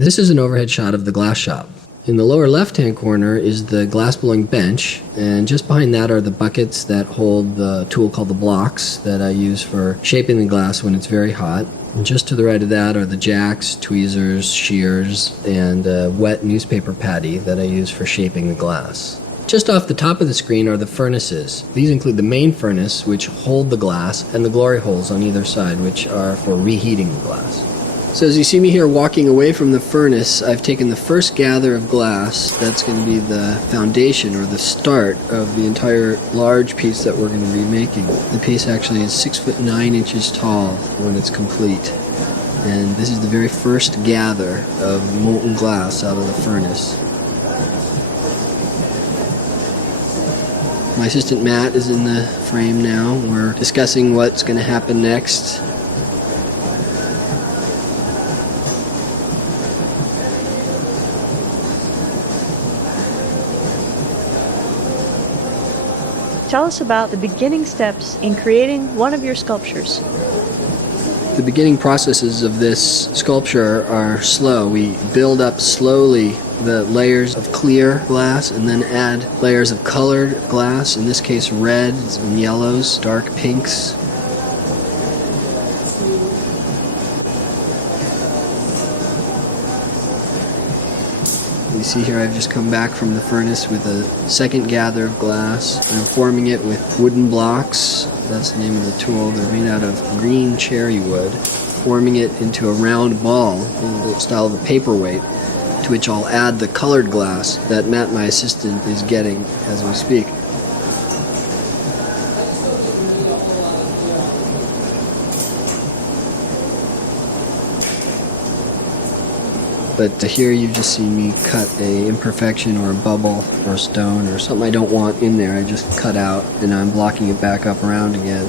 This is an overhead shot of the glass shop. In the lower left-hand corner is the glassblowing bench, and just behind that are the buckets that hold the tool called the blocks that I use for shaping the glass when it's very hot. And just to the right of that are the jacks, tweezers, shears, and a wet newspaper patty that I use for shaping the glass. Just off the top of the screen are the furnaces. These include the main furnace, which hold the glass, and the glory holes on either side, which are for reheating the glass. So as you see me here walking away from the furnace, I've taken the first gather of glass. That's going to be the foundation or the start of the entire large piece that we're going to be making. The piece actually is 6 foot 9 inches tall when it's complete. And this is the very first gather of molten glass out of the furnace. My assistant Matt is in the frame now. We're discussing what's going to happen next. Tell us about the beginning steps in creating one of your sculptures. The beginning processes of this sculpture are slow. We build up slowly the layers of clear glass and then add layers of colored glass, in this case reds and yellows, dark pinks. You see here I've just come back from the furnace with a second gather of glass. I'm forming it with wooden blocks. That's the name of the tool. They're made out of green cherry wood. Forming it into a round ball in the style of a paperweight, to which I'll add the colored glass that Matt, my assistant, is getting as we speak. But here you've just seen me cut a imperfection or a bubble or a stone or something I don't want in there. I just cut out and I'm blocking it back up around again.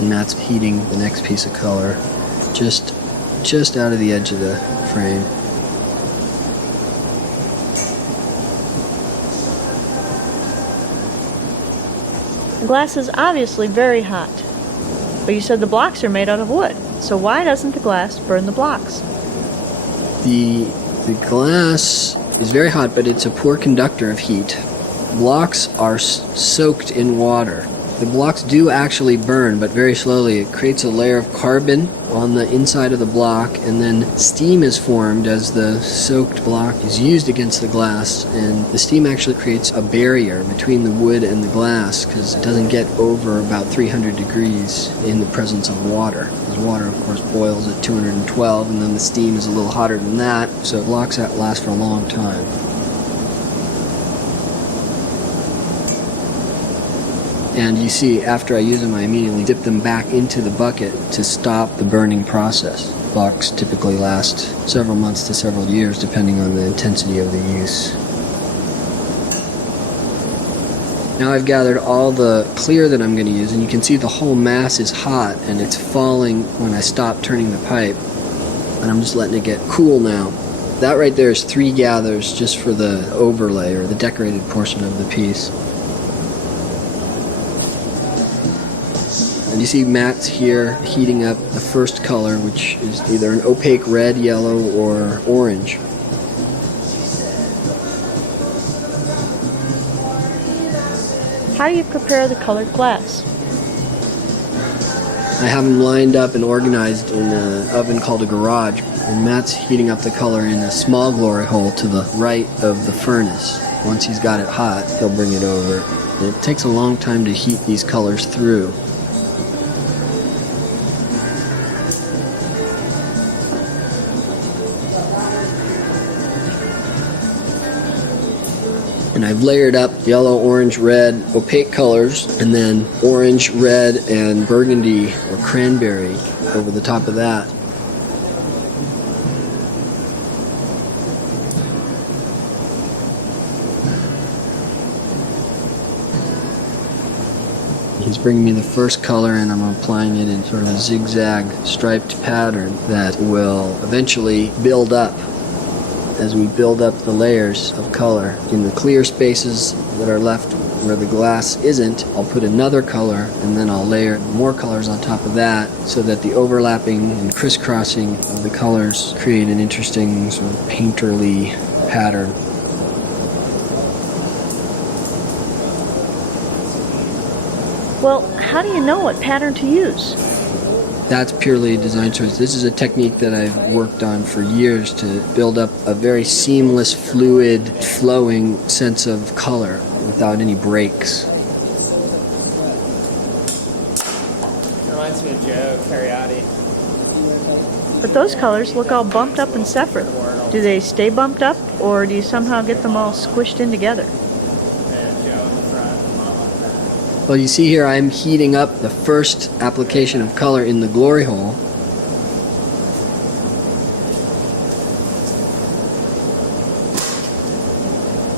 And that's heating the next piece of color just out of the edge of the frame. The glass is obviously very hot, but you said the blocks are made out of wood, so why doesn't the glass burn the blocks? The glass is very hot, but it's a poor conductor of heat. Blocks are soaked in water. The blocks do actually burn, but very slowly. It creates a layer of carbon on the inside of the block, and then steam is formed as the soaked block is used against the glass, and the steam actually creates a barrier between the wood and the glass because it doesn't get over about 300 degrees in the presence of water. Because water, of course, boils at 212, and then the steam is a little hotter than that, so blocks that last for a long time. And you see, after I use them, I immediately dip them back into the bucket to stop the burning process. Blocks typically last several months to several years, depending on the intensity of the use. Now I've gathered all the clear that I'm going to use, and you can see the whole mass is hot, and it's falling when I stop turning the pipe. And I'm just letting it get cool now. That right there is 3 gathers just for the overlay, or the decorated portion of the piece. And you see Matt's here heating up the first color, which is either an opaque red, yellow, or orange. How do you prepare the colored glass? I have them lined up and organized in an oven called a garage, and Matt's heating up the color in a small glory hole to the right of the furnace. Once he's got it hot, he'll bring it over. And it takes a long time to heat these colors through. And I've layered up yellow, orange, red, opaque colors, and then orange, red, and burgundy or cranberry over the top of that. He's bringing me the first color, and I'm applying it in sort of a zigzag striped pattern that will eventually build up. as we build up the layers of color. In the clear spaces that are left where the glass isn't, I'll put another color and then I'll layer more colors on top of that so that the overlapping and crisscrossing of the colors create an interesting sort of painterly pattern. Well, how do you know what pattern to use? That's purely a design choice. This is a technique that I've worked on for years to build up a very seamless, fluid, flowing sense of color without any breaks. Reminds me of Joe Cariotti. But those colors look all bumped up and separate. Do they stay bumped up, or do you somehow get them all squished in together? Well, you see here I'm heating up the first application of color in the glory hole.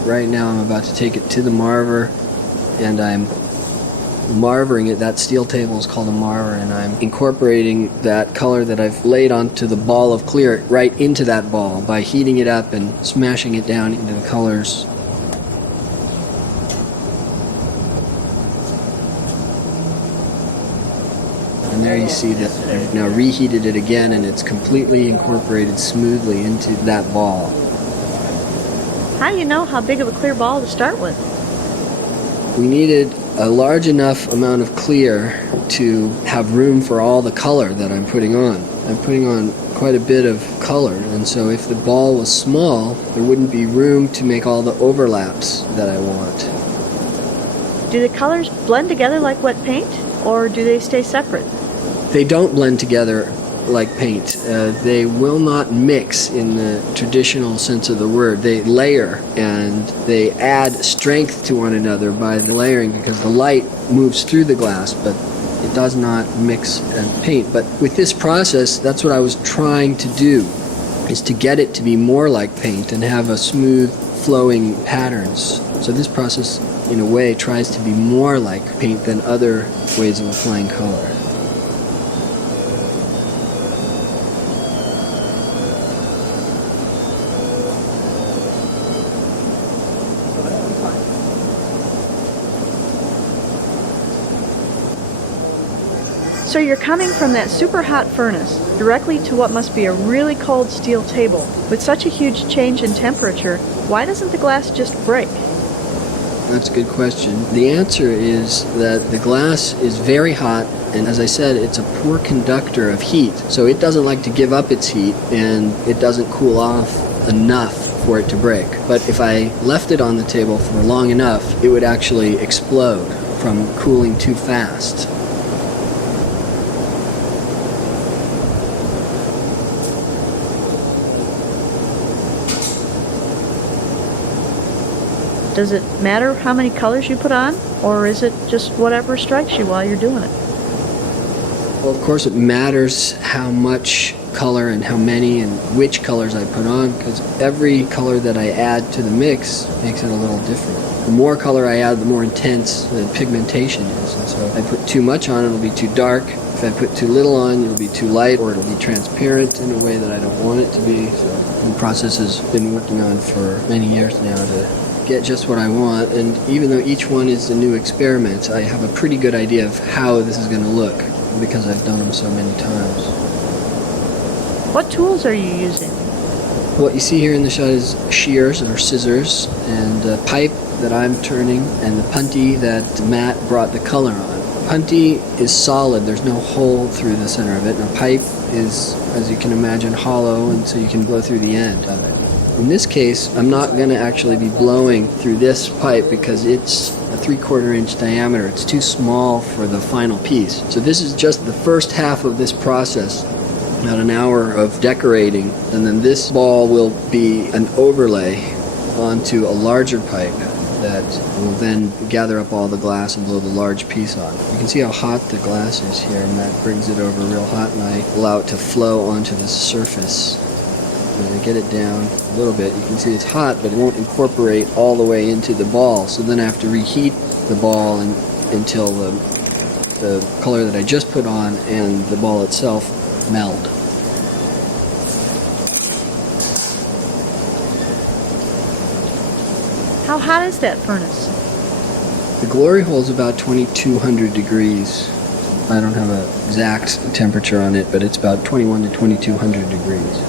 Right now I'm about to take it to the marver, and I'm marvering it. That steel table is called a marver, and I'm incorporating that color that I've laid onto the ball of clear right into that ball by heating it up and smashing it down into the colors. And there you see that I've now reheated it again, and it's completely incorporated smoothly into that ball. How do you know how big of a clear ball to start with? We needed a large enough amount of clear to have room for all the color that I'm putting on. I'm putting on quite a bit of color, and so if the ball was small, there wouldn't be room to make all the overlaps that I want. Do the colors blend together like wet paint, or do they stay separate? They don't blend together like paint. They will not mix in the traditional sense of the word. They layer, and they add strength to one another by the layering, because the light moves through the glass, but it does not mix and paint. But with this process, that's what I was trying to do, is to get it to be more like paint and have a smooth flowing patterns. So this process, in a way, tries to be more like paint than other ways of applying color. So you're coming from that super hot furnace directly to what must be a really cold steel table. With such a huge change in temperature, why doesn't the glass just break? That's a good question. The answer is that the glass is very hot, and as I said, it's a poor conductor of heat. So it doesn't like to give up its heat, and it doesn't cool off enough for it to break. But if I left it on the table for long enough, it would actually explode from cooling too fast. Does it matter how many colors you put on, or is it just whatever strikes you while you're doing it? Well, of course it matters how much color and how many and which colors I put on, because every color that I add to the mix makes it a little different. The more color I add, the more intense the pigmentation is. And so if I put too much on, it'll be too dark. If I put too little on, it'll be too light, or it'll be transparent in a way that I don't want it to be. So the process has been working on for many years now to get just what I want, and even though each one is a new experiment, I have a pretty good idea of how this is going to look because I've done them so many times. What tools are you using? What you see here in the shot is shears or scissors, and a pipe that I'm turning, and the punty that Matt brought the color on. Punty is solid, there's no hole through the center of it, and a pipe is, as you can imagine, hollow, and so you can blow through the end of it. In this case, I'm not going to actually be blowing through this pipe because it's a 3/4 inch diameter. It's too small for the final piece. So this is just the first half of this process, about an hour of decorating, and then this ball will be an overlay onto a larger pipe that will then gather up all the glass and blow the large piece on. You can see how hot the glass is here, and that brings it over real hot, and I allow it to flow onto the surface. When I get it down a little bit, you can see it's hot, but it won't incorporate all the way into the ball. So then I have to reheat the ball until the color that I just put on and the ball itself meld. How hot is that furnace? The glory hole is about 2200 degrees. I don't have an exact temperature on it, but it's about 21 to 2200 degrees.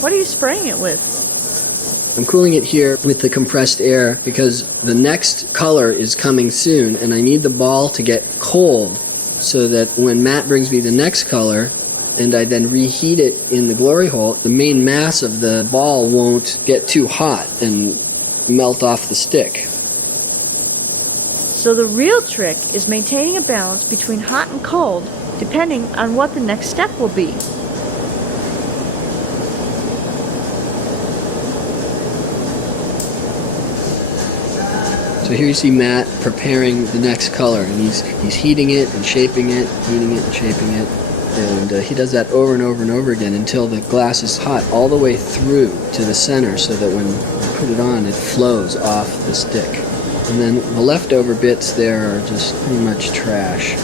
What are you spraying it with? I'm cooling it here with the compressed air because the next color is coming soon and I need the ball to get cold so that when Matt brings me the next color and I then reheat it in the glory hole, the main mass of the ball won't get too hot and melt off the stick. So the real trick is maintaining a balance between hot and cold depending on what the next step will be. So here you see Matt preparing the next color, and he's heating it and shaping it, heating it and shaping it, and he does that over and over and over again until the glass is hot all the way through to the center so that when you put it on, it flows off the stick. And then the leftover bits there are just pretty much trash.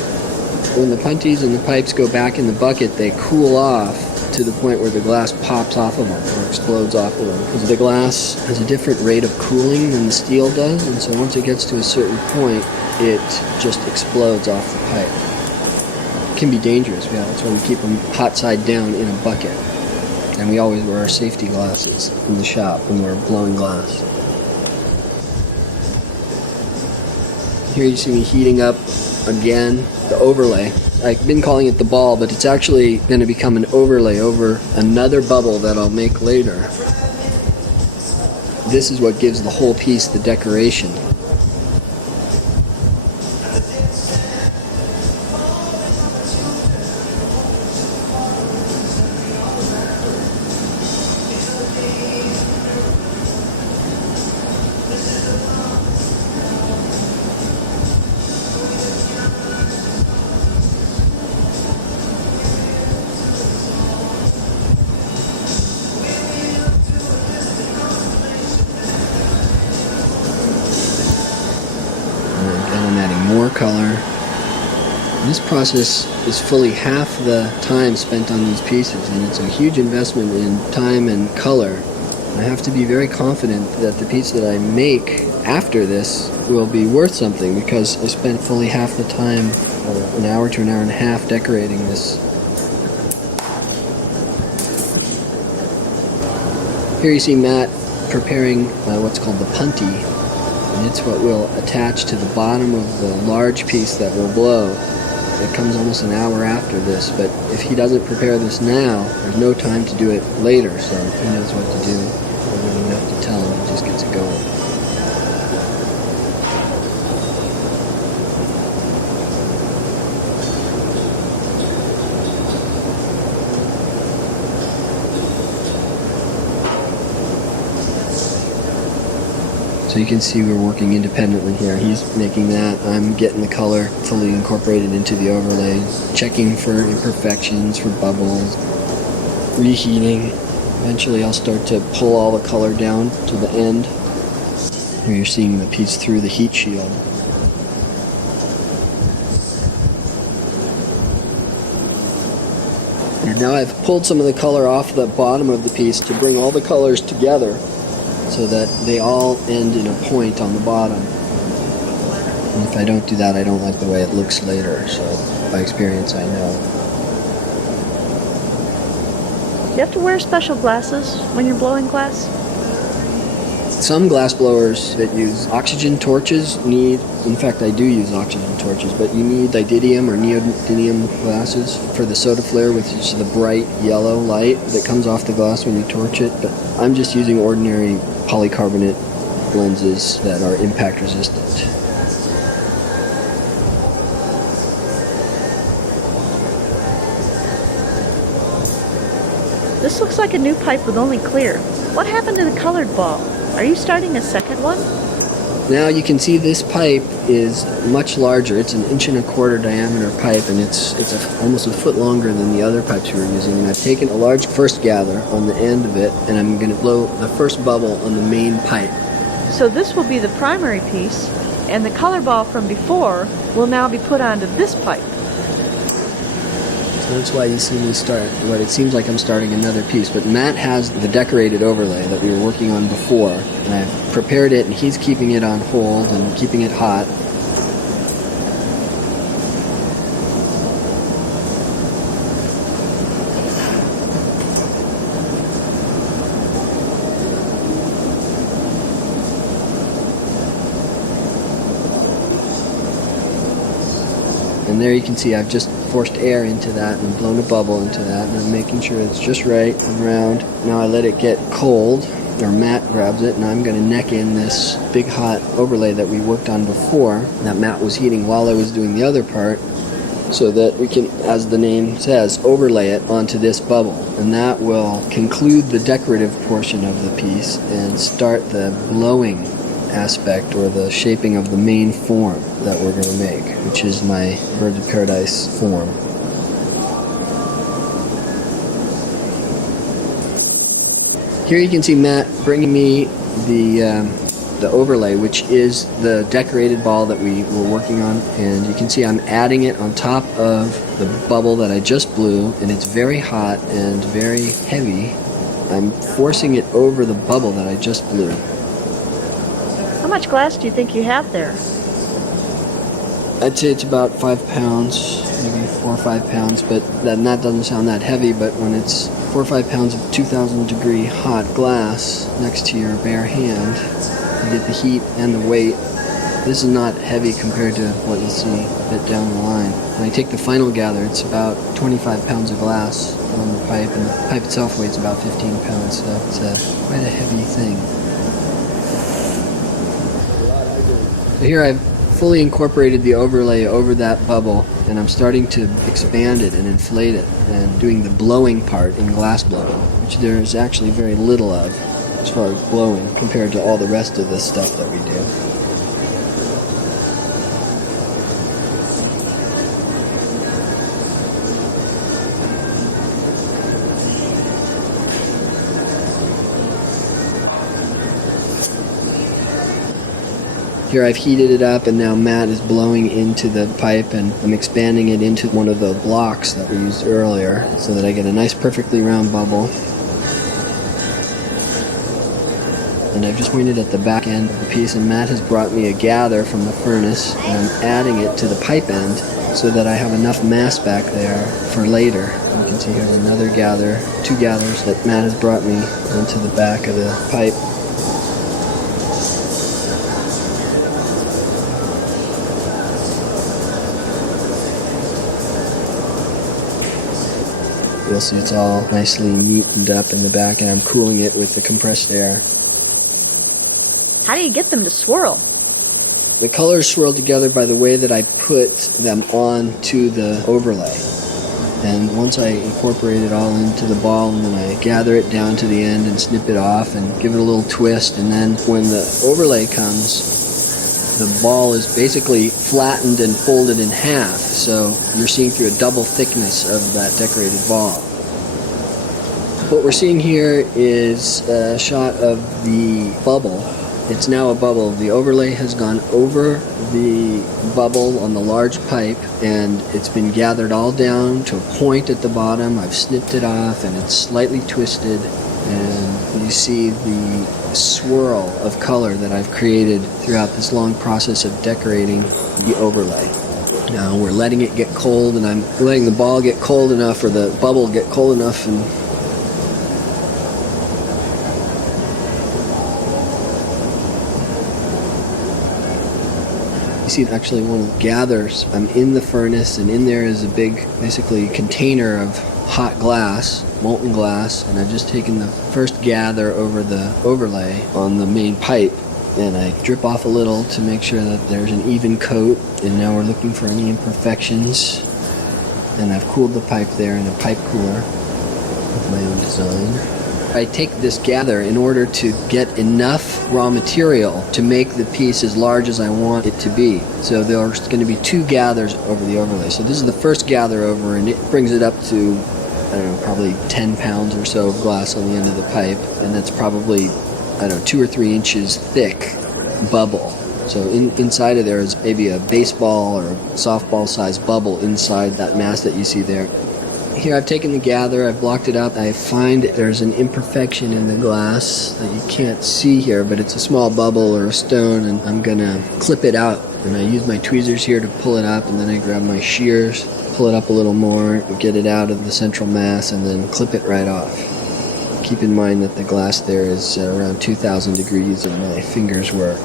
When the punties and the pipes go back in the bucket, they cool off to the point where the glass pops off of them or explodes off of them, because the glass has a different rate of cooling than the steel does, and so once it gets to a certain point, it just explodes off the pipe. It can be dangerous. Yeah, that's why we keep them hot side down in a bucket, and we always wear our safety glasses in the shop when we're blowing glass. Here you see me heating up again the overlay. I've been calling it the ball, but it's actually going to become an overlay over another bubble that I'll make later. This is what gives the whole piece the decoration. I'm adding more color. This process is fully half the time spent on these pieces, and it's a huge investment in time and color. I have to be very confident that the piece that I make after this will be worth something because I spent fully half the time, an hour to an hour and a half, decorating this. Here you see Matt preparing what's called the punty, and it's what will attach to the bottom of the large piece that will blow. It comes almost an hour after this, but if he doesn't prepare this now, there's no time to do it later, so he knows what to do. I don't even have to tell him, he just gets it going. So you can see we're working independently here. He's making that. I'm getting the color fully incorporated into the overlay, checking for imperfections, for bubbles, reheating. Eventually I'll start to pull all the color down to the end. Here you're seeing the piece through the heat shield. And now I've pulled some of the color off the bottom of the piece to bring all the colors together, so that they all end in a point on the bottom. And if I don't do that, I don't like the way it looks later, so by experience I know. Do you have to wear special glasses when you're blowing glass? Some glass blowers that use oxygen torches need, in fact I do use oxygen torches, but you need didymium or neodymium glasses for the soda flare, which is the bright yellow light that comes off the glass when you torch it. But I'm just using ordinary polycarbonate lenses that are impact resistant. This looks like a new pipe with only clear. What happened to the colored ball? Are you starting a second one? Now you can see this pipe is much larger. It's an 1.25 inch diameter pipe, and it's almost a foot longer than the other pipes we were using. And I've taken a large first gather on the end of it, and I'm going to blow the first bubble on the main pipe. So this will be the primary piece, and the color ball from before will now be put onto this pipe. So that's why you see me start what it seems like I'm starting another piece. But Matt has the decorated overlay that we were working on before, and I've prepared it, and he's keeping it on hold and keeping it hot. And there you can see I've just forced air into that and blown a bubble into that, and I'm making sure it's just right and round. Now I let it get cold, or Matt grabs it, and I'm going to neck in this big hot overlay that we worked on before, that Matt was heating while I was doing the other part, so that we can, as the name says, overlay it onto this bubble. And that will conclude the decorative portion of the piece and start the blowing aspect, or the shaping of the main form that we're going to make, which is my Birds of Paradise form. Here you can see Matt bringing me the overlay, which is the decorated ball that we were working on, and you can see I'm adding it on top of the bubble that I just blew, and it's very hot and very heavy. I'm forcing it over the bubble that I just blew. How much glass do you think you have there? I'd say it's about 5 pounds, maybe 4 or 5 pounds, but that doesn't sound that heavy, but when it's 4 or 5 pounds of 2,000 degree hot glass next to your bare hand, you get the heat and the weight. This is not heavy compared to what you'll see a bit down the line. When I take the final gather, it's about 25 pounds of glass on the pipe, and the pipe itself weighs about 15 pounds, so it's quite a heavy thing. So here I've fully incorporated the overlay over that bubble, and I'm starting to expand it and inflate it, and doing the blowing part in glass blowing, which there is actually very little of as far as blowing compared to all the rest of the stuff that we do. Here I've heated it up, and now Matt is blowing into the pipe, and I'm expanding it into one of the blocks that we used earlier so that I get a nice perfectly round bubble. And I've just pointed at the back end of the piece, and Matt has brought me a gather from the furnace, and I'm adding it to the pipe end so that I have enough mass back there for later. You can see here's another gather, 2 gathers that Matt has brought me into the back of the pipe. You'll see it's all nicely neatened up in the back, and I'm cooling it with the compressed air. How do you get them to swirl? The colors swirl together by the way that I put them onto the overlay. And once I incorporate it all into the ball, and then I gather it down to the end and snip it off and give it a little twist, and then when the overlay comes, the ball is basically flattened and folded in half, so you're seeing through a double thickness of that decorated ball. What we're seeing here is a shot of the bubble. It's now a bubble. The overlay has gone over the bubble on the large pipe, and it's been gathered all down to a point at the bottom. I've snipped it off, and it's slightly twisted, and you see the swirl of color that I've created throughout this long process of decorating the overlay. Now we're letting it get cold, and I'm letting the ball get cold enough, or the bubble get cold enough, and you see actually one of the gathers. I'm in the furnace, and in there is a big, basically, container of hot glass, molten glass, and I've just taken the first gather over the overlay on the main pipe, and I drip off a little to make sure that there's an even coat, and now we're looking for any imperfections, and I've cooled the pipe there in a pipe cooler with my own design. I take this gather in order to get enough raw material to make the piece as large as I want it to be. So there's going to be 2 gathers over the overlay. So this is the first gather over, and it brings it up to, I don't know, probably 10 pounds or so of glass on the end of the pipe, and that's probably, I don't know, 2 or 3 inches thick bubble. So inside of there is maybe a baseball or a softball sized bubble inside that mass that you see there. Here I've taken the gather, I've blocked it out. I find there's an imperfection in the glass that you can't see here, but it's a small bubble or a stone, and I'm gonna clip it out. And I use my tweezers here to pull it up, and then I grab my shears, pull it up a little more, get it out of the central mass, and then clip it right off. Keep in mind that the glass there is around 2,000 degrees, and my fingers were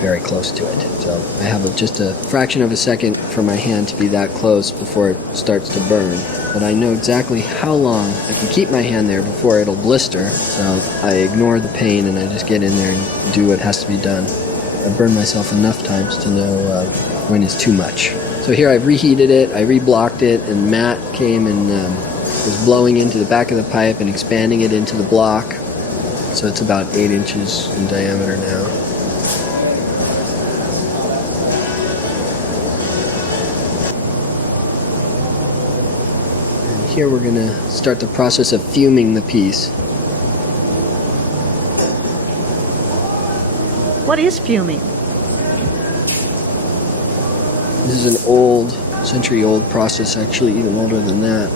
very close to it. So I have just a fraction of a second for my hand to be that close before it starts to burn. But I know exactly how long I can keep my hand there before it'll blister. So I ignore the pain and I just get in there and do what has to be done. I've burned myself enough times to know when it's too much. So here I've reheated it, I reblocked it, and Matt came and was blowing into the back of the pipe and expanding it into the block. So it's about 8 inches in diameter now. Here we're going to start the process of fuming the piece. What is fuming? This is an old, century-old process, actually even older than that.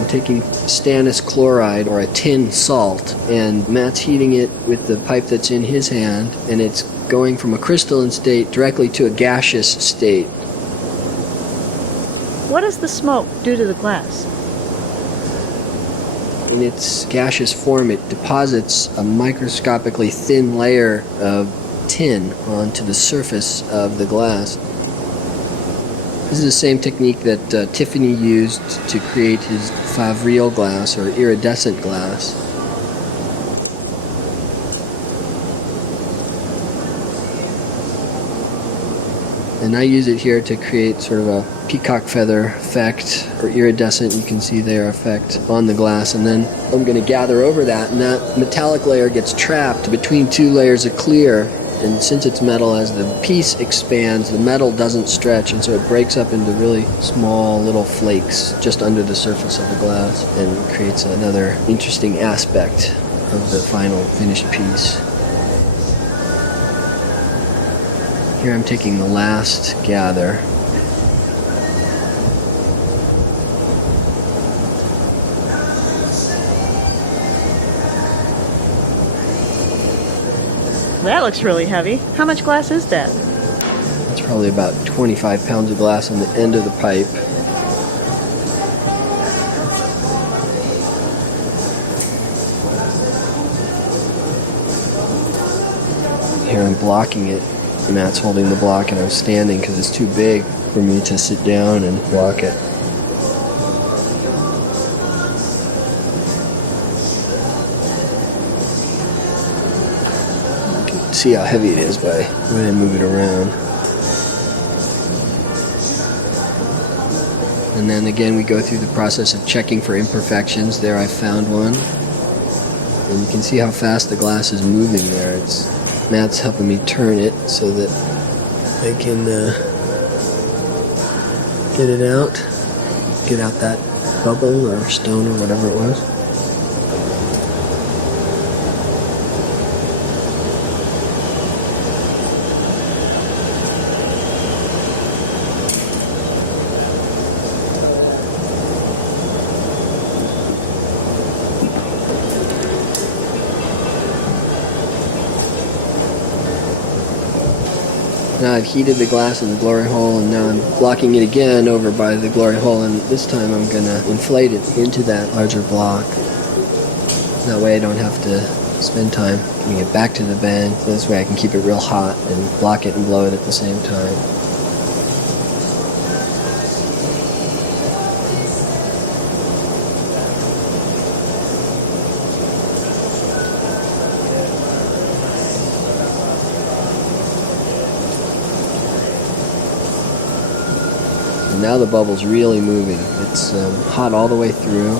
I'm taking stannous chloride, or a tin salt, and Matt's heating it with the pipe that's in his hand, and it's going from a crystalline state directly to a gaseous state. What does the smoke do to the glass? In its gaseous form, it deposits a microscopically thin layer of tin onto the surface of the glass. This is the same technique that Tiffany used to create his Favreal glass, or iridescent glass. And I use it here to create sort of a peacock feather effect, or iridescent, you can see there, effect on the glass. And then I'm going to gather over that, and that metallic layer gets trapped between 2 layers of clear. And since it's metal, as the piece expands, the metal doesn't stretch, and so it breaks up into really small little flakes just under the surface of the glass, and creates another interesting aspect of the final finished piece. Here I'm taking the last gather. That looks really heavy. How much glass is that? It's probably about 25 pounds of glass on the end of the pipe. Here I'm blocking it. Matt's holding the block and I'm standing because it's too big for me to sit down and block it. You can see how heavy it is by when I move it around. And then again we go through the process of checking for imperfections. There I found one. And you can see how fast the glass is moving there. Matt's helping me turn it so that I can get it out. Get out that bubble or stone or whatever it was. Now I've heated the glass in the glory hole, and now I'm blocking it again over by the glory hole, and this time I'm going to inflate it into that larger block. That way I don't have to spend time getting it back to the bed. So this way I can keep it real hot and block it and blow it at the same time. And now the bubble's really moving. It's hot all the way through.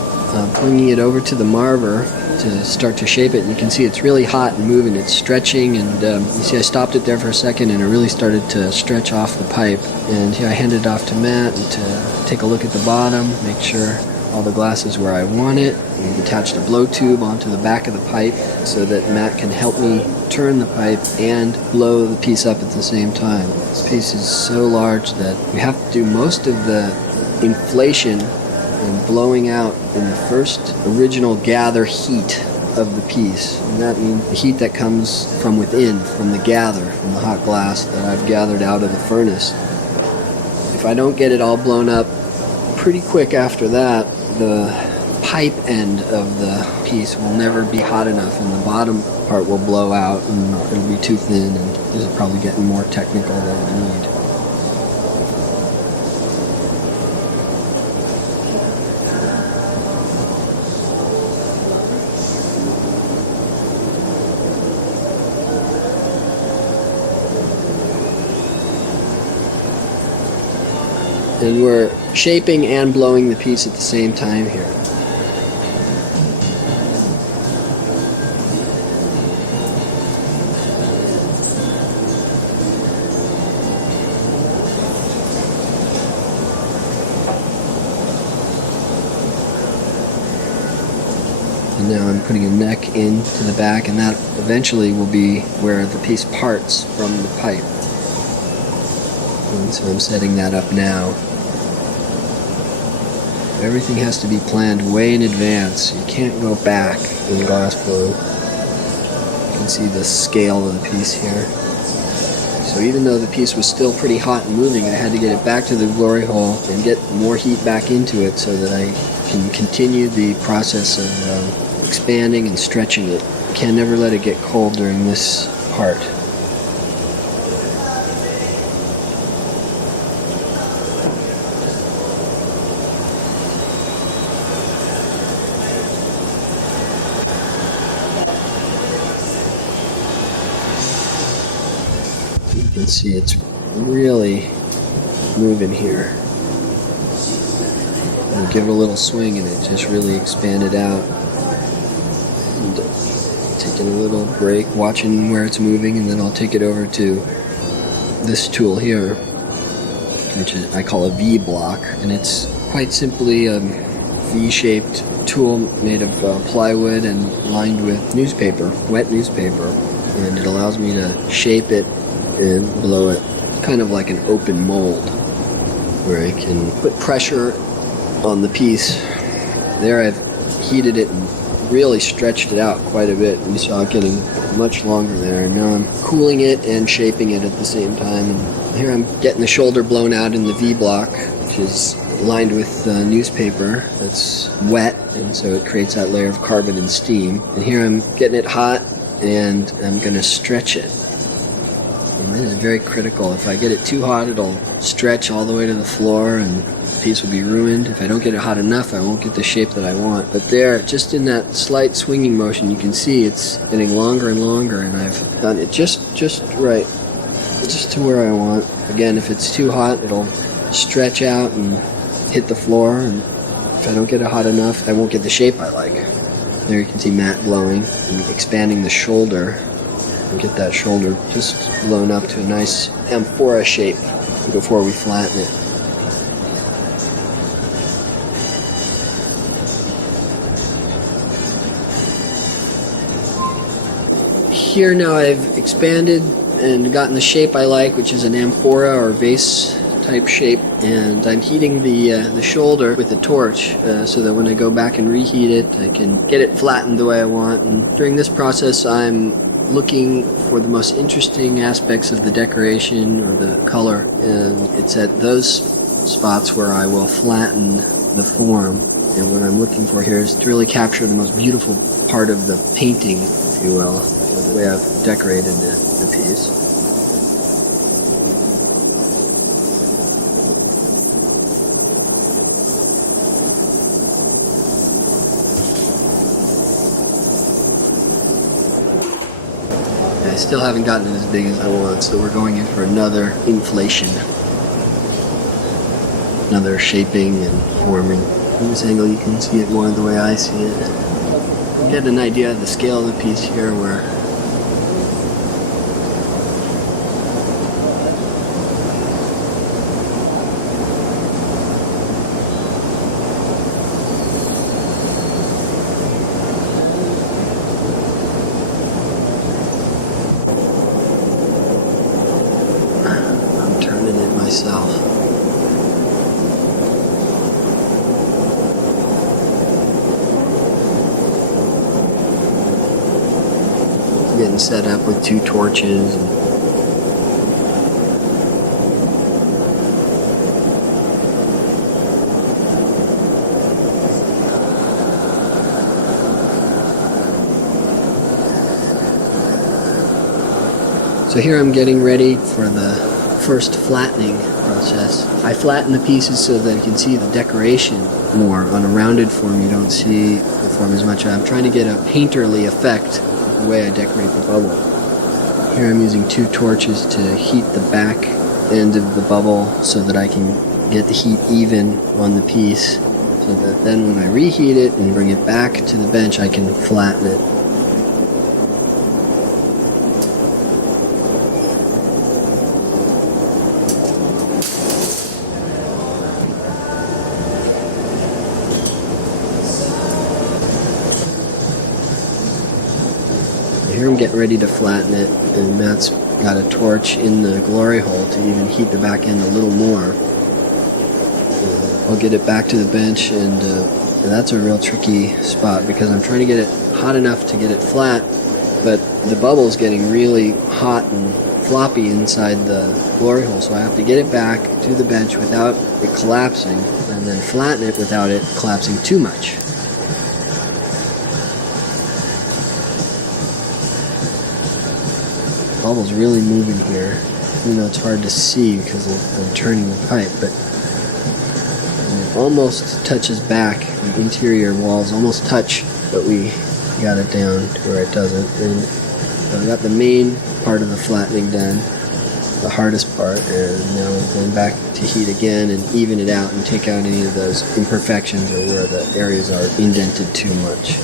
Bringing it over to the marver to start to shape it, and you can see it's really hot and moving. It's stretching, and you see I stopped it there for a second, and it really started to stretch off the pipe. And here I handed it off to Matt and to take a look at the bottom, make sure all the glass is where I want it. We've attached a blow tube onto the back of the pipe so that Matt can help me turn the pipe and blow the piece up at the same time. This piece is so large that we have to do most of the inflation and blowing out in the first original gather heat of the piece. And that means the heat that comes from within, from the gather, from the hot glass that I've gathered out of the furnace. If I don't get it all blown up pretty quick after that, the pipe end of the piece will never be hot enough, and the bottom part will blow out and it'll be too thin, and this is probably getting more technical than we need. And we're shaping and blowing the piece at the same time here. And now I'm putting a neck into the back, and that eventually will be where the piece parts from the pipe. And so I'm setting that up now. Everything has to be planned way in advance. You can't go back in glassblowing. You can see the scale of the piece here. So even though the piece was still pretty hot and moving, I had to get it back to the glory hole and get more heat back into it so that I can continue the process of expanding and stretching it. You can never let it get cold during this part. You can see it's really moving here. And give it a little swing and it just really expanded out. And taking a little break, watching where it's moving, and then I'll take it over to this tool here, which I call a V block, and it's quite simply a V-shaped tool made of plywood and lined with newspaper, wet newspaper, and it allows me to shape it and blow it kind of like an open mold where I can put pressure on the piece. There I've heated it and really stretched it out quite a bit. You saw it getting much longer there, and now I'm cooling it and shaping it at the same time. And here I'm getting the shoulder blown out in the V block, which is lined with newspaper that's wet, and so it creates that layer of carbon and steam. And here I'm getting it hot and I'm going to stretch it. And this is very critical. If I get it too hot, it'll stretch all the way to the floor and the piece will be ruined. If I don't get it hot enough, I won't get the shape that I want. But there, just in that slight swinging motion, you can see it's getting longer and longer, and I've done it just right, just to where I want. Again, if it's too hot, it'll stretch out and hit the floor, and if I don't get it hot enough, I won't get the shape I like. There you can see Matt blowing and expanding the shoulder. And get that shoulder just blown up to a nice amphora shape before we flatten it. Here now I've expanded and gotten the shape I like, which is an amphora or vase type shape, and I'm heating the shoulder with a torch so that when I go back and reheat it, I can get it flattened the way I want. And during this process, I'm looking for the most interesting aspects of the decoration or the color, and it's at those spots where I will flatten the form. And what I'm looking for here is to really capture the most beautiful part of the painting, if you will, or the way I've decorated the piece. I still haven't gotten it as big as I want, so we're going in for another inflation. another shaping and forming. From this angle you can see it more the way I see it. You get an idea of the scale of the piece here where I'm turning it myself. Getting set up with 2 torches. So here I'm getting ready for the first flattening process. I flatten the pieces so that you can see the decoration more. On a rounded form you don't see the form as much. I'm trying to get a painterly effect the way I decorate the bubble. Here I'm using 2 torches to heat the back end of the bubble so that I can get the heat even on the piece, so that then when I reheat it and bring it back to the bench I can flatten it. Here I'm getting ready to flatten it, and Matt's got a torch in the glory hole to even heat the back end a little more. I'll get it back to the bench, and that's a real tricky spot because I'm trying to get it hot enough to get it flat, but the bubble's getting really hot and floppy inside the glory hole, so I have to get it back to the bench without it collapsing, and then flatten it without it collapsing too much. Bubble's really moving here, even though it's hard to see because I'm turning the pipe, but it almost touches back. The interior walls almost touch, but we got it down to where it doesn't. And so I got the main part of the flattening done, the hardest part, and now we're going back to heat again and even it out and take out any of those imperfections or where the areas are indented too much.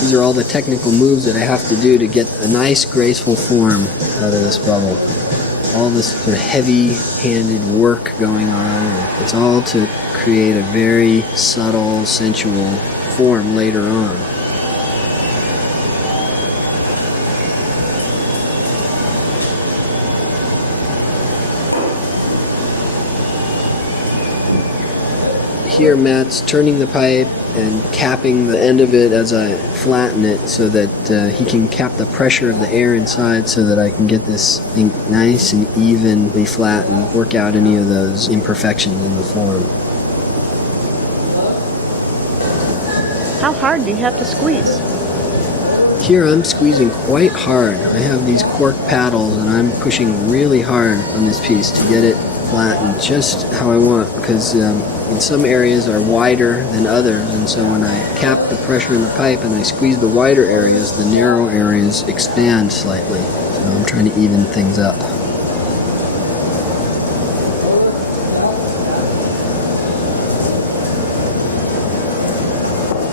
These are all the technical moves that I have to do to get a nice, graceful form out of this bubble. All this sort of heavy-handed work going on. It's all to create a very subtle, sensual form later on. Here Matt's turning the pipe and capping the end of it as I flatten it so that he can cap the pressure of the air inside so that I can get this thing nice and evenly flat and work out any of those imperfections in the form. How hard do you have to squeeze? Here I'm squeezing quite hard. I have these cork paddles and I'm pushing really hard on this piece to get it flattened just how I want, because in some areas are wider than others, and so when I cap the pressure in the pipe and I squeeze the wider areas, the narrow areas expand slightly. So I'm trying to even things up.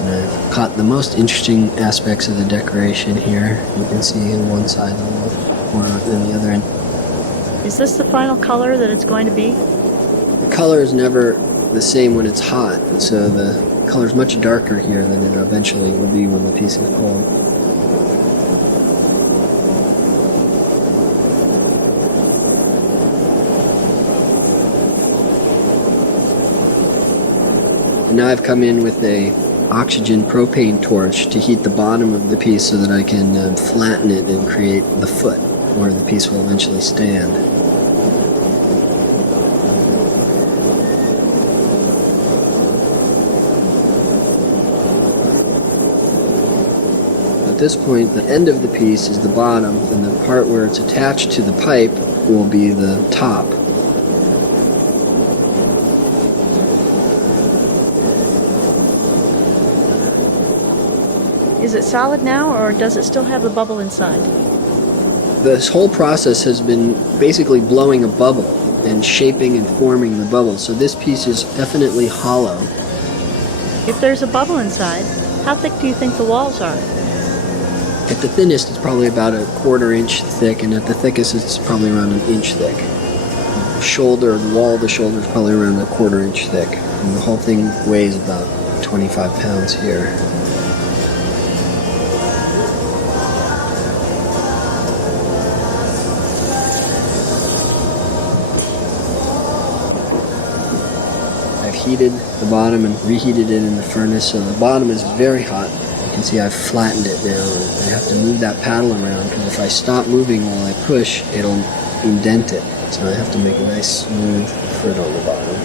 And I've caught the most interesting aspects of the decoration here. You can see on one side a little more than the other end. Is this the final color that it's going to be? The color is never the same when it's hot, so the color is much darker here than it eventually will be when the piece is cold. And now I've come in with a oxygen propane torch to heat the bottom of the piece so that I can flatten it and create the foot where the piece will eventually stand. At this point, the end of the piece is the bottom, and the part where it's attached to the pipe will be the top. Is it solid now, or does it still have the bubble inside? This whole process has been basically blowing a bubble. and shaping and forming the bubbles. So this piece is definitely hollow. If there's a bubble inside, how thick do you think the walls are? At the thinnest, it's probably about a 1/4 inch thick, and at the thickest, it's probably around 1 inch thick. The wall of the shoulder is probably around a 1/4 inch thick, and the whole thing weighs about 25 pounds here. I've heated the bottom and reheated it in the furnace, so the bottom is very hot. You can see I've flattened it now, and I have to move that paddle around, because if I stop moving while I push, it'll indent it. So I have to make a nice smooth foot on the bottom.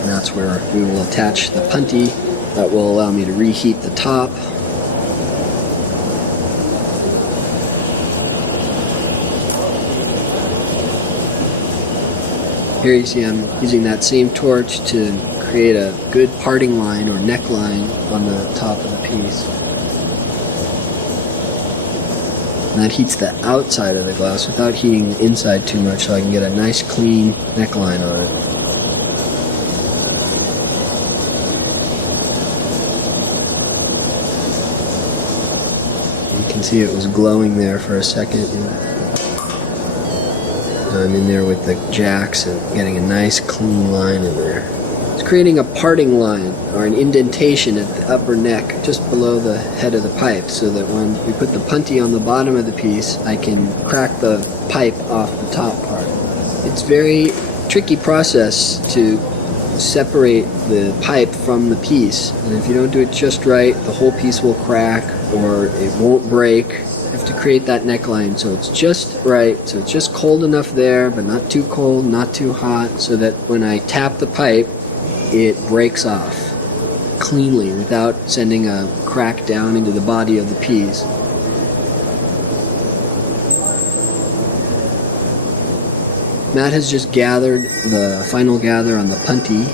And that's where we will attach the punty. That will allow me to reheat the top. Here you see I'm using that same torch to create a good parting line or neckline on the top of the piece. And that heats the outside of the glass without heating the inside too much, so I can get a nice clean neckline on it. You can see it was glowing there for a second. I'm in there with the jacks and getting a nice clean line in there. It's creating a parting line or an indentation at the upper neck just below the head of the pipe, so that when we put the punty on the bottom of the piece, I can crack the pipe off the top part. It's a very tricky process to separate the pipe from the piece, and if you don't do it just right, the whole piece will crack or it won't break. You have to create that neckline so it's just right, so it's just cold enough there, but not too cold, not too hot, so that when I tap the pipe, it breaks off cleanly without sending a crack down into the body of the piece. Matt has just gathered the final gather on the punty.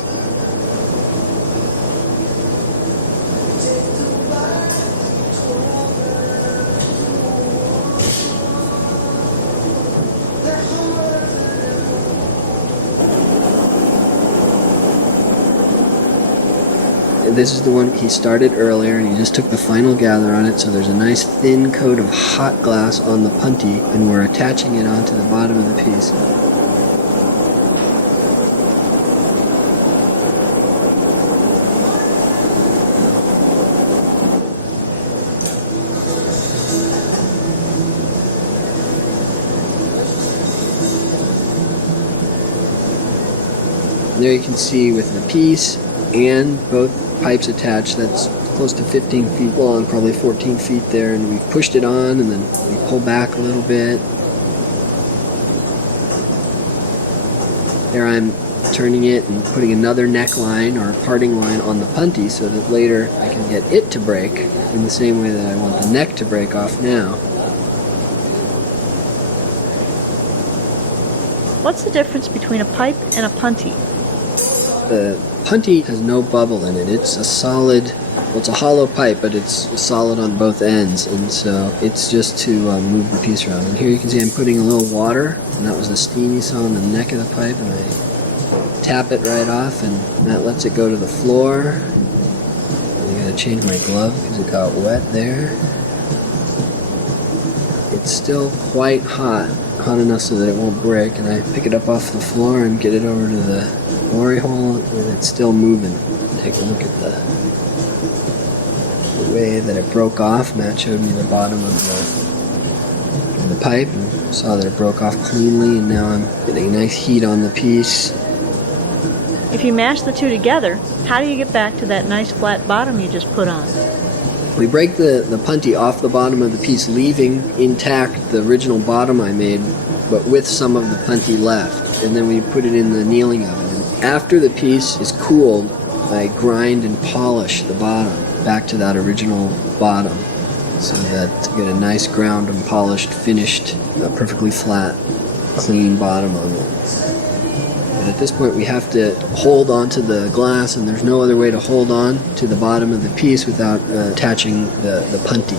This is the one he started earlier, and he just took the final gather on it, so there's a nice thin coat of hot glass on the punty, and we're attaching it onto the bottom of the piece. There you can see with the piece and both pipes attached, that's close to 15 feet long, probably 14 feet there, and we've pushed it on and then we pull back a little bit. There I'm turning it and putting another neckline or parting line on the punty so that later I can get it to break in the same way that I want the neck to break off now. What's the difference between a pipe and a punty? The punty has no bubble in it. It's a solid, well, it's a hollow pipe, but it's solid on both ends, and so it's just to move the piece around. And here you can see I'm putting a little water, and that was the steam you saw on the neck of the pipe, and I tap it right off, and that lets it go to the floor. I gotta change my glove because it got wet there. It's still quite hot enough so that it won't break, and I pick it up off the floor and get it over to the glory hole, and it's still moving. Take a look at the way that it broke off. Matt showed me the bottom of the pipe and saw that it broke off cleanly, and now I'm getting a nice heat on the piece. If you mash the two together, how do you get back to that nice flat bottom you just put on? We break the punty off the bottom of the piece, leaving intact the original bottom I made, but with some of the punty left, and then we put it in the annealing oven. And after the piece is cooled, I grind and polish the bottom back to that original bottom, so that you get a nice ground and polished, finished, perfectly flat, clean bottom on it. But at this point we have to hold onto the glass, and there's no other way to hold on to the bottom of the piece without attaching the punty.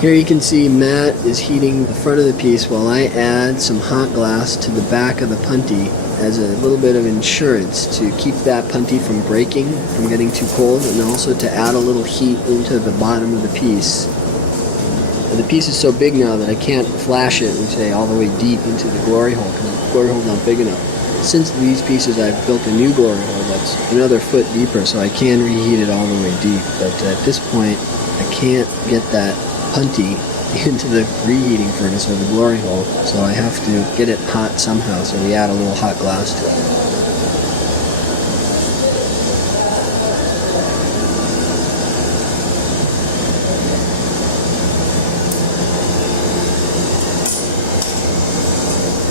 Here you can see Matt is heating the front of the piece while I add some hot glass to the back of the punty as a little bit of insurance to keep that punty from breaking, from getting too cold, and also to add a little heat into the bottom of the piece. And the piece is so big now that I can't flash it, we say, all the way deep into the glory hole because the glory hole's not big enough. Since these pieces I've built a new glory hole that's another foot deeper, so I can reheat it all the way deep. But at this point I can't get that punty into the reheating furnace or the glory hole, so I have to get it hot somehow, so we add a little hot glass to it.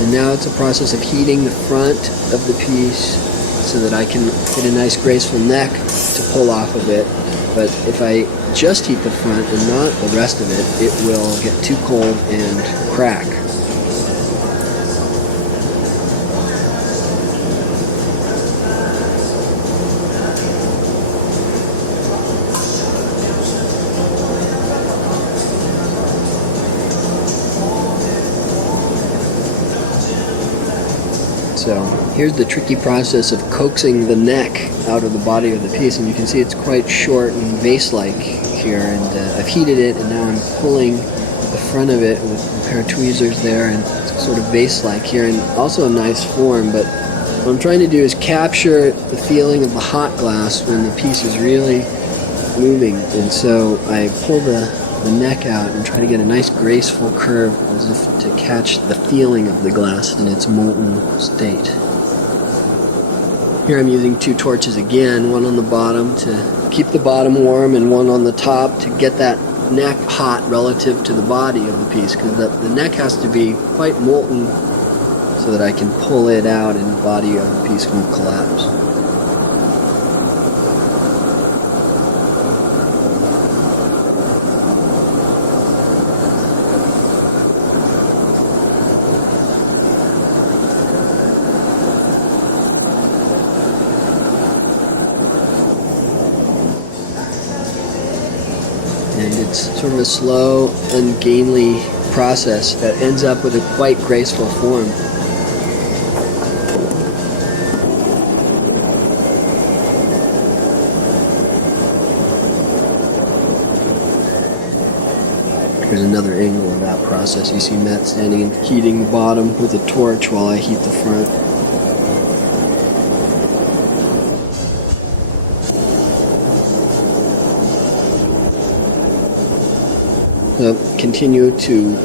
And now it's a process of heating the front of the piece so that I can get a nice graceful neck to pull off of it. But if I just heat the front and not the rest of it, it will get too cold and crack. So here's the tricky process of coaxing the neck out of the body of the piece, and you can see it's quite short and vase-like here, and I've heated it, and now I'm pulling the front of it with a pair of tweezers there, and it's sort of vase-like here, and also a nice form. But what I'm trying to do is capture the feeling of the hot glass when the piece is really moving, and so I pull the neck out and try to get a nice graceful curve as if to catch the feeling of the glass in its molten state. Here I'm using two torches again, one on the bottom to keep the bottom warm and one on the top to get that neck hot relative to the body of the piece, because the neck has to be quite molten so that I can pull it out and the body of the piece won't collapse. And it's sort of a slow, ungainly process that ends up with a quite graceful form. Here's another angle of that process. You see Matt standing and heating the bottom with a torch while I heat the front. So continue to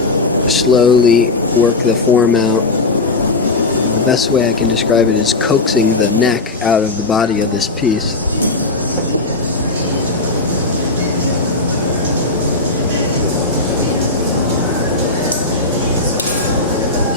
slowly work the form out. The best way I can describe it is coaxing the neck out of the body of this piece.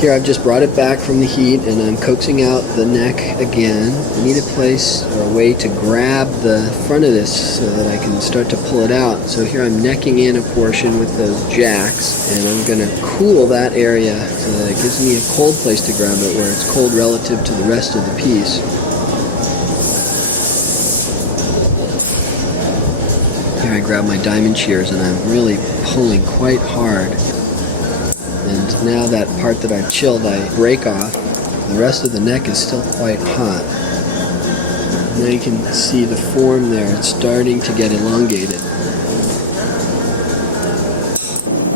Here I've just brought it back from the heat and I'm coaxing out the neck again. I need a place or a way to grab the front of this so that I can start to pull it out. So here I'm necking in a portion with those jacks, and I'm going to cool that area so that it gives me a cold place to grab it where it's cold relative to the rest of the piece. Here I grab my diamond shears and I'm really pulling quite hard. And now that part that I've chilled, I break off. The rest of the neck is still quite hot. Now you can see the form there. It's starting to get elongated.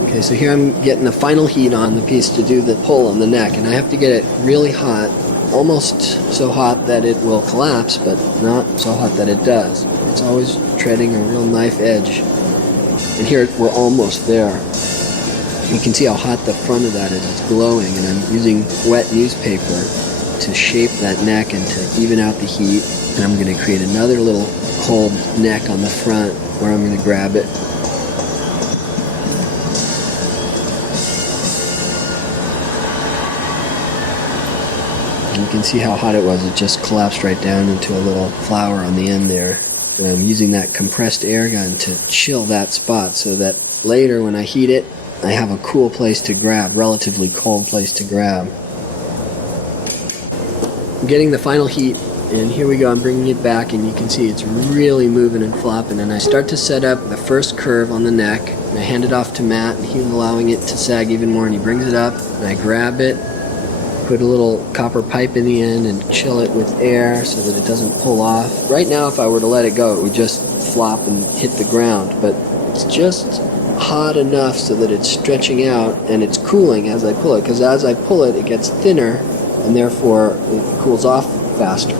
Okay, so here I'm getting the final heat on the piece to do the pull on the neck, and I have to get it really hot, almost so hot that it will collapse, but not so hot that it does. It's always treading a real knife edge. And here we're almost there. You can see how hot the front of that is. It's glowing, and I'm using wet newspaper to shape that neck and to even out the heat. And I'm going to create another little cold neck on the front where I'm going to grab it. And you can see how hot it was. It just collapsed right down into a little flower on the end there. And I'm using that compressed air gun to chill that spot so that later when I heat it, I have a cool place to grab, relatively cold place to grab. I'm getting the final heat, and here we go. I'm bringing it back, and you can see it's really moving and flopping. And I start to set up the first curve on the neck, and I hand it off to Matt, and he's allowing it to sag even more, and he brings it up, and I grab it, put a little copper pipe in the end, and chill it with air so that it doesn't pull off. Right now, if I were to let it go, it would just flop and hit the ground, but it's just hot enough so that it's stretching out, and it's cooling as I pull it, because as I pull it, it gets thinner, and therefore it cools off faster.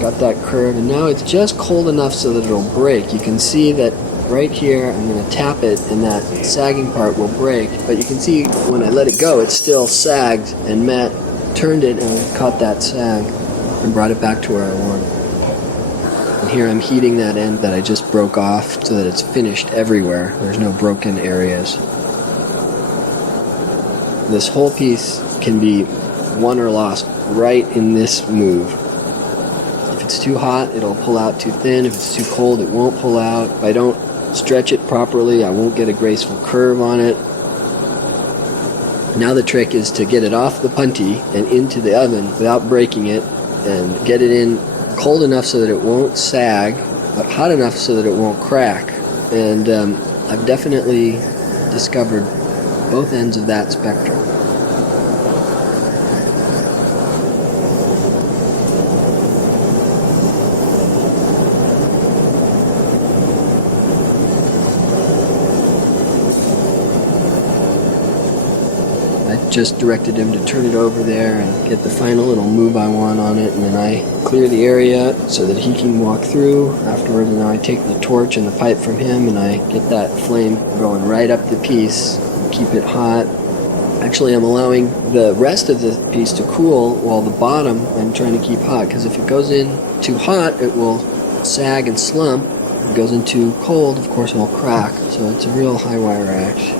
Got that curve, and now it's just cold enough so that it'll break. You can see that right here, I'm going to tap it, and that sagging part will break. But you can see when I let it go, it still sagged, and Matt turned it and caught that sag and brought it back to where I wanted it. And here I'm heating that end that I just broke off so that it's finished everywhere. There's no broken areas. This whole piece can be won or lost right in this move. If it's too hot, it'll pull out too thin. If it's too cold, it won't pull out. If I don't stretch it properly, I won't get a graceful curve on it. Now the trick is to get it off the punty and into the oven without breaking it, and get it in cold enough so that it won't sag, but hot enough so that it won't crack. And I've definitely discovered both ends of that spectrum. Just directed him to turn it over there and get the final little move I want on it, and then I clear the area so that he can walk through. Afterwards, now I take the torch and the pipe from him, and I get that flame going right up the piece and keep it hot. Actually, I'm allowing the rest of the piece to cool while the bottom I'm trying to keep hot, because if it goes in too hot, it will sag and slump. If it goes in too cold, of course, it will crack. So it's a real high wire act.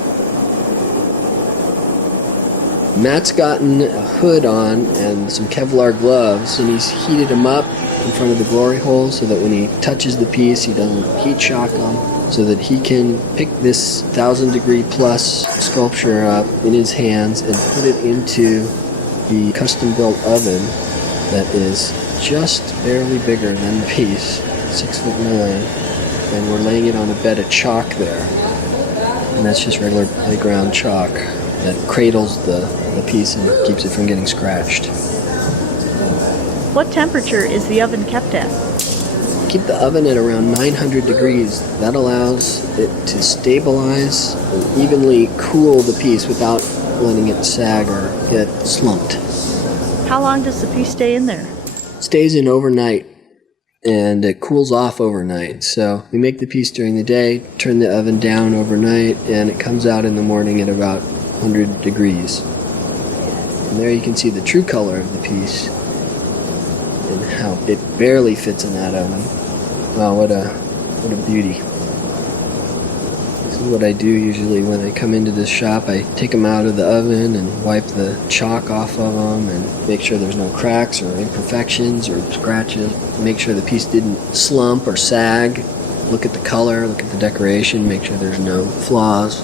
Matt's gotten a hood on and some Kevlar gloves, and he's heated them up in front of the glory hole so that when he touches the piece, he doesn't heat shock them, so that he can pick this 1,000-degree plus sculpture up in his hands and put it into the custom-built oven that is just barely bigger than the piece, 6'9", and we're laying it on a bed of chalk there, and that's just regular playground chalk that cradles the piece and keeps it from getting scratched. What temperature is the oven kept at? Keep the oven at around 900 degrees. That allows it to stabilize and evenly cool the piece without letting it sag or get slumped. How long does the piece stay in there? It stays in overnight, and it cools off overnight. So we make the piece during the day, turn the oven down overnight, and it comes out in the morning at about 100 degrees. And there you can see the true color of the piece and how it barely fits in that oven. Wow, what a beauty. This is what I do usually when I come into this shop. I take them out of the oven and wipe the chalk off of them and make sure there's no cracks or imperfections or scratches. Make sure the piece didn't slump or sag. Look at the color, look at the decoration, make sure there's no flaws.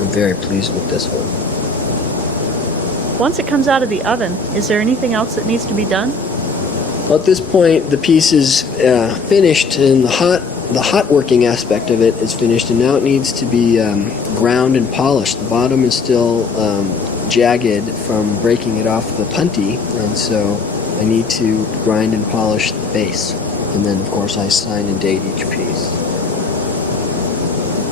I'm very pleased with this one. Once it comes out of the oven, is there anything else that needs to be done? Well, at this point, the piece is finished, and the hot working aspect of it is finished, and now it needs to be ground and polished. The bottom is still jagged from breaking it off the punty, and so I need to grind and polish the base. And then, of course, I sign and date each piece.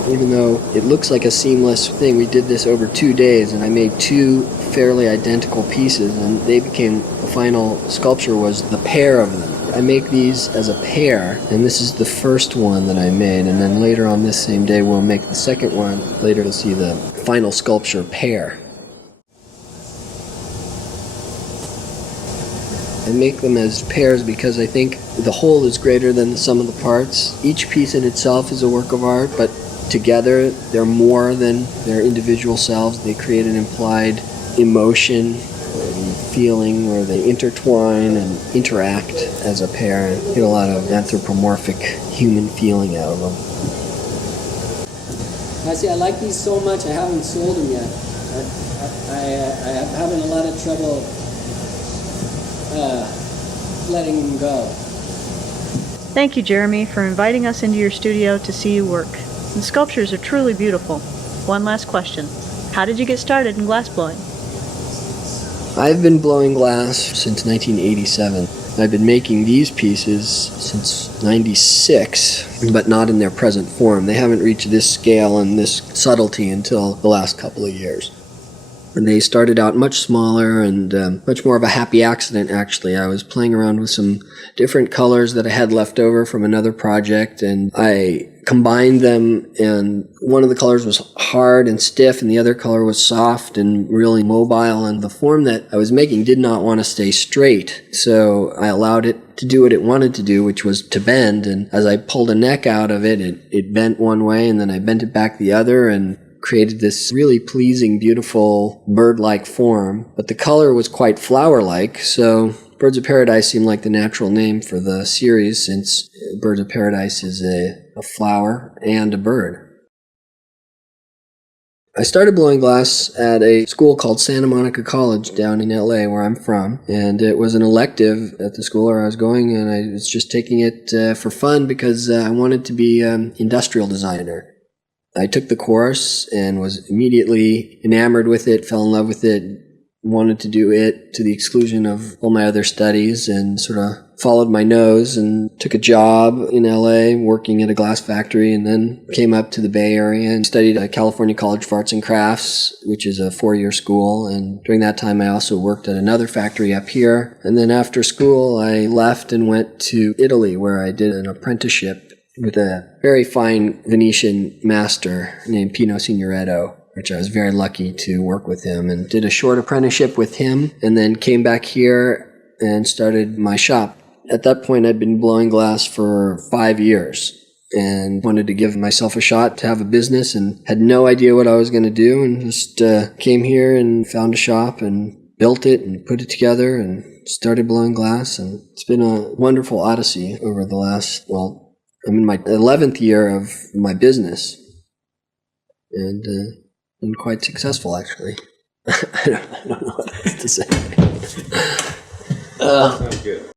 Even though it looks like a seamless thing, we did this over 2 days, and I made 2 fairly identical pieces, and they became, the final sculpture was the pair of them. I make these as a pair, and this is the first one that I made, and then later on this same day we'll make the second one. Later you'll see the final sculpture pair. I make them as pairs because I think the whole is greater than the sum of the parts. Each piece in itself is a work of art, but together they're more than their individual selves. They create an implied emotion and feeling where they intertwine and interact as a pair, and get a lot of anthropomorphic human feeling out of them. I like these so much, I haven't sold them yet. I'm having a lot of trouble letting them go. Thank you, Jeremy, for inviting us into your studio to see you work. The sculptures are truly beautiful. One last question. How did you get started in glassblowing? I've been blowing glass since 1987. I've been making these pieces since 96, but not in their present form. They haven't reached this scale and this subtlety until the last couple of years. And they started out much smaller and much more of a happy accident, actually. I was playing around with some different colors that I had left over from another project, and I combined them, and one of the colors was hard and stiff, and the other color was soft and really mobile, and the form that I was making did not want to stay straight, so I allowed it to do what it wanted to do, which was to bend, and as I pulled a neck out of it, it bent one way, and then I bent it back the other, and created this really pleasing, beautiful bird-like form. But the color was quite flower-like, so Birds of Paradise seemed like the natural name for the series, since Birds of Paradise is a flower and a bird. I started blowing glass at a school called Santa Monica College down in LA, where I'm from, and it was an elective at the school where I was going, and I was just taking it for fun because I wanted to be an industrial designer. I took the course and was immediately enamored with it, fell in love with it, wanted to do it to the exclusion of all my other studies, and sort of followed my nose and took a job in LA working at a glass factory, and then came up to the Bay Area and studied at California College of Arts and Crafts, which is a 4-year school. And during that time I also worked at another factory up here. And then after school I left and went to Italy, where I did an apprenticeship with a very fine Venetian master named Pino Signoretto, which I was very lucky to work with him, and did a short apprenticeship with him, and then came back here and started my shop. At that point, I'd been blowing glass for 5 years and wanted to give myself a shot to have a business, and had no idea what I was going to do, and just came here and found a shop and built it and put it together and started blowing glass. And it's been a wonderful odyssey over the last, I'm in my 11th year of my business, and been quite successful, actually. I don't know what else to say. Sounds good.